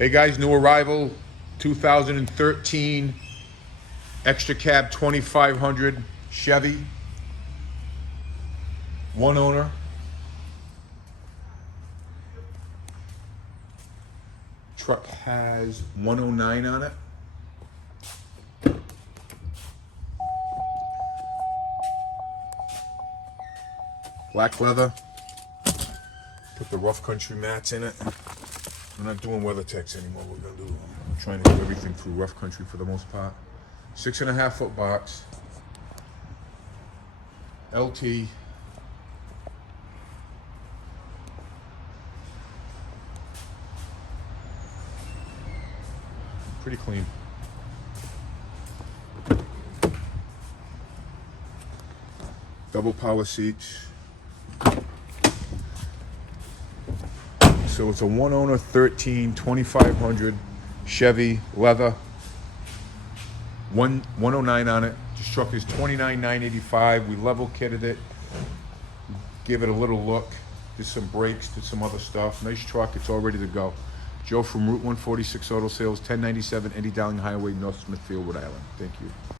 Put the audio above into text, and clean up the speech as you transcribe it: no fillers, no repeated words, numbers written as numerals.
Hey guys, new arrival, 2013 extra cab 2500 Chevy, one owner. Truck has 109 on it. Black leather. Put the rough country mats in it. We're not doing WeatherTechs anymore. I'm trying to do everything through rough country for the most part. 6.5 foot box. LT. Pretty clean. Double power seats. So it's a one owner 2500 Chevy leather. 109 on it. This truck is 29,985. We level kitted it. Give it a little look. Did some brakes, did some other stuff. Nice truck. It's all ready to go. Joe from Route 146 Auto Sales, 1097 Eddie Dowling Highway, North Smithfield, Rhode Island. Thank you.